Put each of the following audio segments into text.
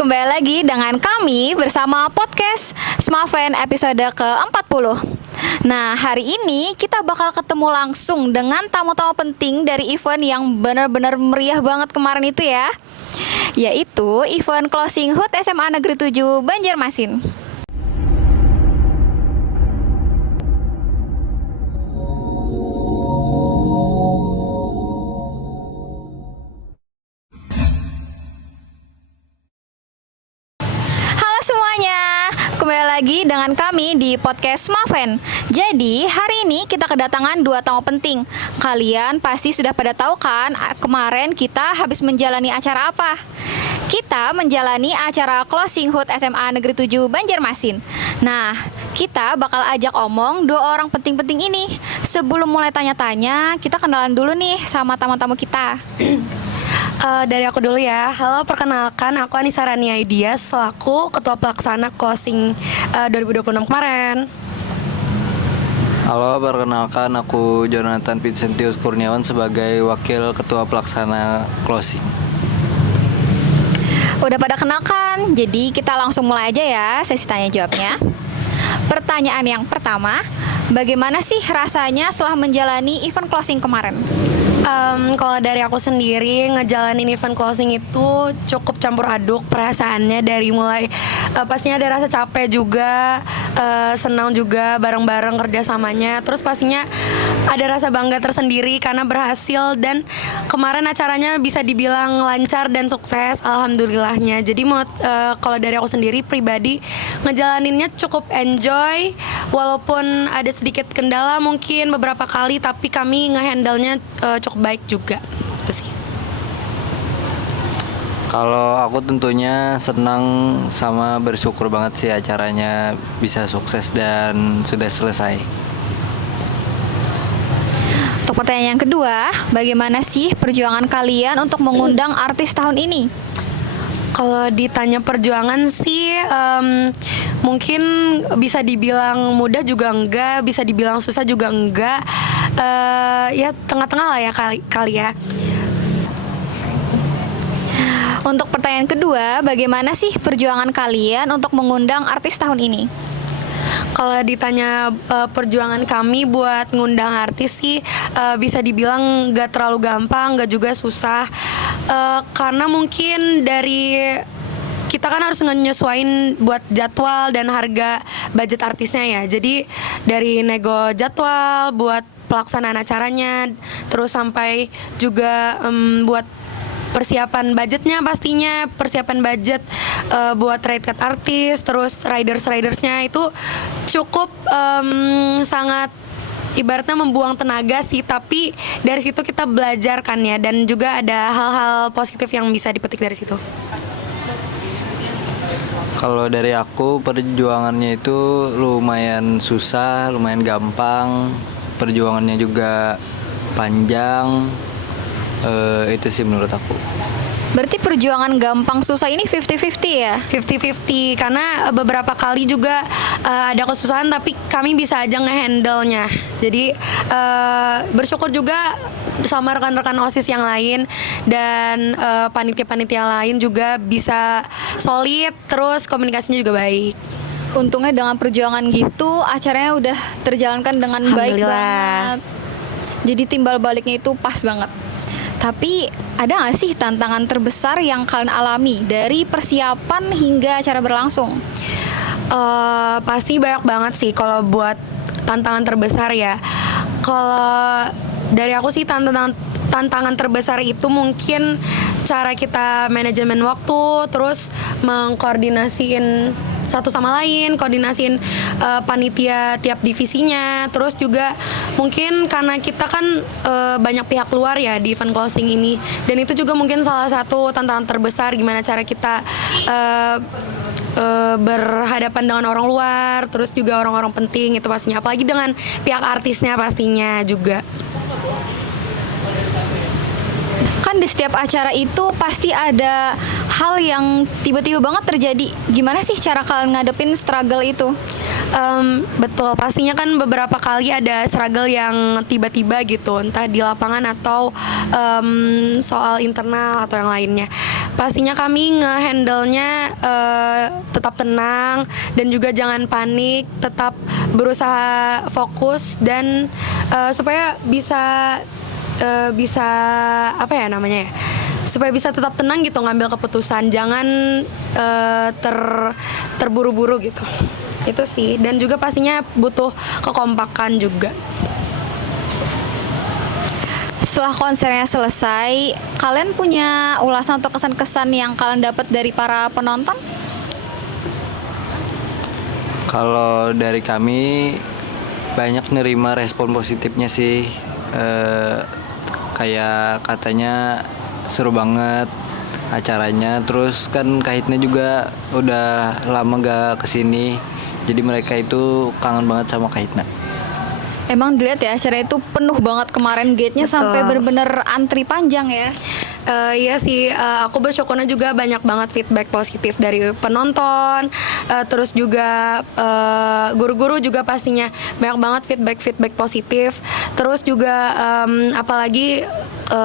Kembali lagi dengan kami bersama podcast Smaven episode ke-40. Nah, hari ini kita bakal ketemu langsung dengan tamu-tamu penting dari event yang benar-benar meriah banget kemarin itu ya, yaitu event closing HUT SMA Negeri 7 Banjarmasin. Semuanya, kembali lagi dengan kami di podcast Smaven. Jadi hari ini kita kedatangan dua tamu penting. Kalian pasti sudah pada tahu kan, kemarin kita habis menjalani acara apa? Kita menjalani acara closing HUT SMA Negeri 7 Banjarmasin. Nah, kita bakal ajak omong dua orang penting-penting ini. Sebelum mulai tanya-tanya, kita kenalan dulu nih sama tamu-tamu kita. Dari aku dulu ya. Halo, perkenalkan aku Anissa Rania Idia selaku Ketua Pelaksana Closing 2026 kemarin. Halo, perkenalkan aku Jonathan Vincentius Kurniawan sebagai Wakil Ketua Pelaksana Closing. Udah pada kenalkan, jadi kita langsung mulai aja ya sesi tanya jawabnya. Pertanyaan yang pertama, bagaimana sih rasanya setelah menjalani event closing kemarin? Kalau dari aku sendiri ngejalanin event closing itu cukup campur aduk perasaannya, dari mulai pastinya ada rasa capek juga, senang juga bareng-bareng kerjasamanya. Terus pastinya ada rasa bangga tersendiri karena berhasil, dan kemarin acaranya bisa dibilang lancar dan sukses, alhamdulillahnya. Jadi kalau dari aku sendiri pribadi ngejalaninnya cukup enjoy, walaupun ada sedikit kendala mungkin beberapa kali, tapi kami ngehandle-nya cukup baik juga. Itu sih. Kalau aku tentunya senang sama bersyukur banget sih acaranya bisa sukses dan sudah selesai. Untuk pertanyaan yang kedua, bagaimana sih perjuangan kalian untuk mengundang artis tahun ini? Kalau ditanya perjuangan sih, mungkin bisa dibilang mudah juga enggak, bisa dibilang susah juga enggak. Ya tengah-tengah lah ya kali ya. Untuk pertanyaan kedua, bagaimana sih perjuangan kalian untuk mengundang artis tahun ini? Kalau ditanya perjuangan kami buat ngundang artis sih, bisa dibilang gak terlalu gampang, gak juga susah. Karena mungkin dari kita kan harus nyesuaiin buat jadwal dan harga budget artisnya ya. Jadi dari nego jadwal buat pelaksanaan acaranya, terus sampai juga buat persiapan budgetnya, pastinya persiapan budget buat rate card artis, terus ridersnya itu cukup sangat ibaratnya membuang tenaga sih, tapi dari situ kita belajar kan ya, dan juga ada hal-hal positif yang bisa dipetik dari situ. Kalau dari aku perjuangannya itu lumayan susah, lumayan gampang, perjuangannya juga panjang. Itu sih menurut aku. Berarti perjuangan gampang susah ini 50-50 ya? 50-50, karena beberapa kali juga ada kesusahan tapi kami bisa aja ngehandle-nya. Jadi bersyukur juga sama rekan-rekan OSIS yang lain dan panitia-panitia lain juga bisa solid, terus komunikasinya juga baik. Untungnya dengan perjuangan gitu acaranya udah terjalankan dengan baik banget. Jadi timbal baliknya itu pas banget. Tapi ada gak sih tantangan terbesar yang kalian alami dari persiapan hingga acara berlangsung? Pasti banyak banget sih kalau buat tantangan terbesar ya. Kalau dari aku sih tantangan terbesar itu mungkin cara kita manajemen waktu, terus mengkoordinasiin satu sama lain, koordinasiin panitia tiap divisinya. Terus juga mungkin karena kita kan banyak pihak luar ya di event closing ini, dan itu juga mungkin salah satu tantangan terbesar, gimana cara kita berhadapan dengan orang luar, terus juga orang-orang penting itu pastinya, apalagi dengan pihak artisnya pastinya juga. Kan di setiap acara itu pasti ada hal yang tiba-tiba banget terjadi. Gimana sih cara kalian ngadepin struggle itu? Betul, pastinya kan beberapa kali ada struggle yang tiba-tiba gitu, entah di lapangan atau soal internal atau yang lainnya. Pastinya kami ngehandle-nya tetap tenang dan juga jangan panik, tetap berusaha fokus dan supaya bisa apa ya namanya ya? Supaya bisa tetap tenang gitu ngambil keputusan, jangan terburu-buru gitu. Itu sih, dan juga pastinya butuh kekompakan juga. Setelah konsernya selesai, kalian punya ulasan atau kesan-kesan yang kalian dapat dari para penonton? Kalau dari kami banyak nerima respon positifnya sih. Kayak katanya seru banget acaranya. Terus kan Kahitna juga udah lama gak kesini, jadi mereka itu kangen banget sama Kahitna. Emang dilihat ya, acara itu penuh banget kemarin, gate-nya Betul. sampai bener-bener antri panjang ya. Iya sih, aku bersyukurnya juga banyak banget feedback positif dari penonton, terus juga guru-guru juga pastinya banyak banget feedback positif. Terus juga apalagi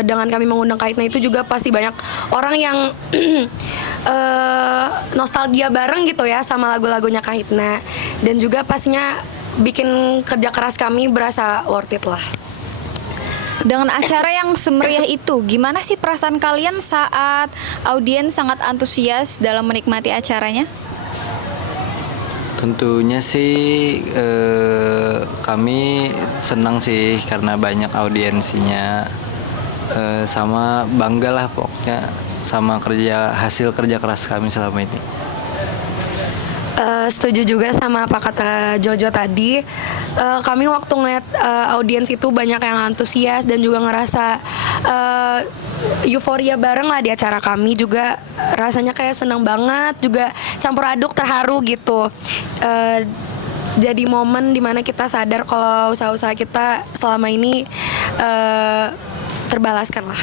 dengan kami mengundang Kahitna itu juga pasti banyak orang yang nostalgia bareng gitu ya sama lagu-lagunya Kahitna, dan juga pastinya bikin kerja keras kami berasa worth it lah. Dengan acara yang semeriah itu, gimana sih perasaan kalian saat audiens sangat antusias dalam menikmati acaranya? Tentunya sih kami senang sih karena banyak audiensinya, sama bangga lah pokoknya sama hasil kerja keras kami selama ini. Setuju juga sama apa kata Jojo tadi. Kami waktu ngeliat audiens itu banyak yang antusias dan juga ngerasa euforia bareng lah di acara kami, juga rasanya kayak seneng banget, juga campur aduk terharu gitu. Jadi momen dimana kita sadar kalau usaha-usaha kita selama ini terbalaskan lah.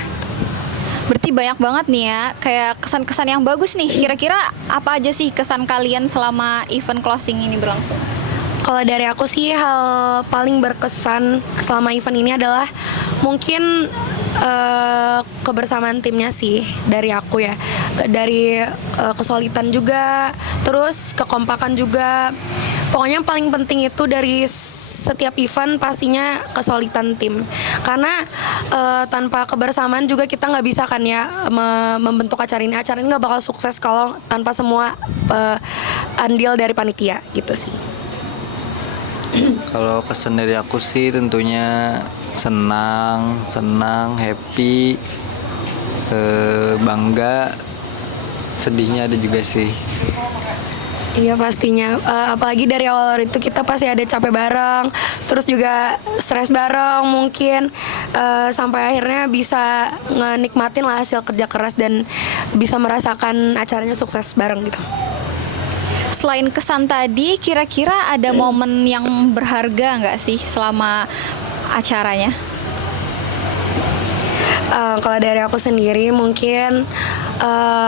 Berarti banyak banget nih ya, kayak kesan-kesan yang bagus nih. Kira-kira apa aja sih kesan kalian selama event closing ini berlangsung? Kalau dari aku sih, hal paling berkesan selama event ini adalah mungkin kebersamaan timnya sih dari aku ya. Dari kesulitan juga, terus kekompakan juga. Pokoknya yang paling penting itu dari setiap event pastinya kesulitan tim. Karena tanpa kebersamaan juga kita nggak bisa kan ya membentuk acara ini. Acara ini nggak bakal sukses kalau tanpa semua andil dari panitia gitu sih. Kalau kesan dari aku sih tentunya senang, happy, bangga, sedihnya ada juga sih. Iya pastinya, apalagi dari awal itu kita pasti ada capek bareng, terus juga stres bareng mungkin, sampai akhirnya bisa ngenikmatin lah hasil kerja keras dan bisa merasakan acaranya sukses bareng gitu. Selain kesan tadi, kira-kira ada momen yang berharga nggak sih selama acaranya? Kalau dari aku sendiri mungkin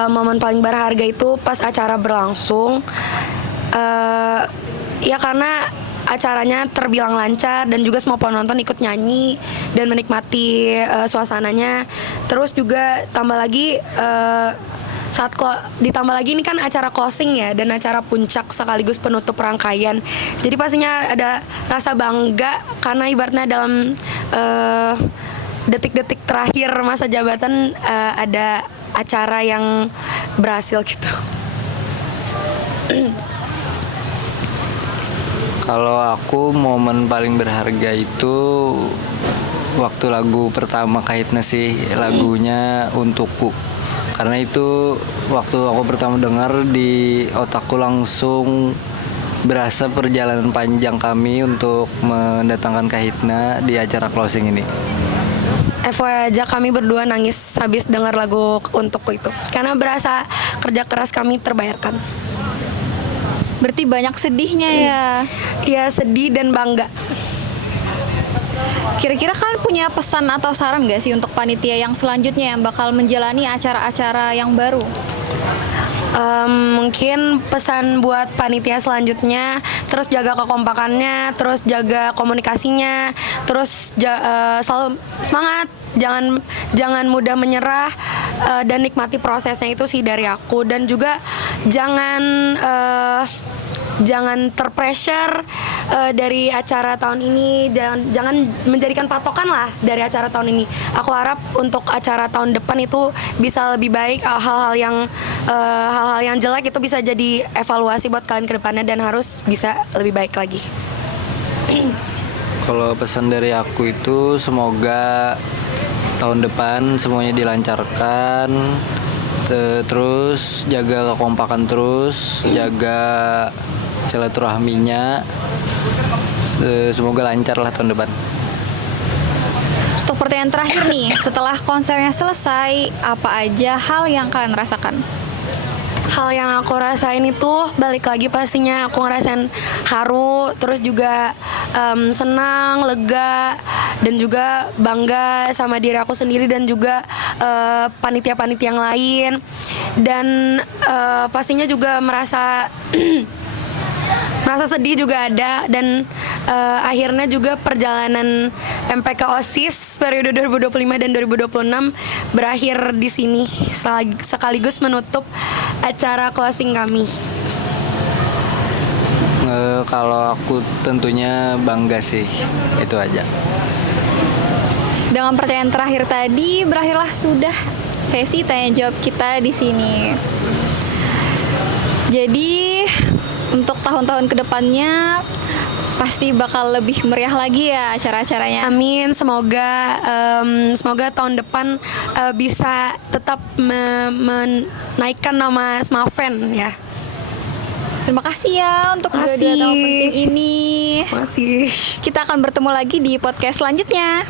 momen paling berharga itu pas acara berlangsung, ya karena acaranya terbilang lancar dan juga semua penonton ikut nyanyi dan menikmati suasananya. Terus juga tambah lagi ditambah lagi ini kan acara closing ya, dan acara puncak sekaligus penutup rangkaian. Jadi pastinya ada rasa bangga karena ibaratnya dalam detik-detik terakhir masa jabatan ada acara yang berhasil gitu. Kalau aku momen paling berharga itu waktu lagu pertama Kahitna sih, lagunya Untukku. Karena itu waktu aku pertama dengar, di otakku langsung berasa perjalanan panjang kami untuk mendatangkan Kahitna di acara closing ini. FYI aja, kami berdua nangis habis dengar lagu Untukku itu, karena berasa kerja keras kami terbayarkan. Berarti banyak sedihnya ya. Iya, sedih dan bangga. Kira-kira kalian punya pesan atau saran nggak sih untuk panitia yang selanjutnya yang bakal menjalani acara-acara yang baru? Mungkin pesan buat panitia selanjutnya, terus jaga kekompakannya, terus jaga komunikasinya, terus selalu semangat, jangan mudah menyerah, dan nikmati prosesnya. Itu sih dari aku. Dan juga jangan terpressure dari acara tahun ini, jangan menjadikan patokan lah dari acara tahun ini. Aku harap untuk acara tahun depan itu bisa lebih baik. Hal-hal yang jelek itu bisa jadi evaluasi buat kalian ke depannya dan harus bisa lebih baik lagi. Kalau pesan dari aku itu semoga tahun depan semuanya dilancarkan. Terus jaga kekompakan, terus jaga silaturahminya. Semoga lancar lah tahun depan. Untuk pertanyaan terakhir nih, setelah konsernya selesai, apa aja hal yang kalian rasakan? Hal yang aku rasain itu balik lagi pastinya aku ngerasain haru, terus juga senang, lega, dan juga bangga sama diri aku sendiri dan juga panitia-panitia yang lain. Dan pastinya juga merasa sedih juga ada. Dan akhirnya juga perjalanan MPK OSIS periode 2025 dan 2026 berakhir di sini, sekaligus menutup acara closing kami. Kalau aku tentunya bangga sih, itu aja. Dengan pertanyaan terakhir tadi, berakhirlah sudah sesi tanya jawab kita di sini. Jadi untuk tahun-tahun kedepannya pasti bakal lebih meriah lagi ya acara-acaranya. Amin, semoga tahun depan bisa tetap menaikkan nama Smaven ya. Terima kasih ya untuk dua tamu penting ini. Makasih. Kita akan bertemu lagi di podcast selanjutnya.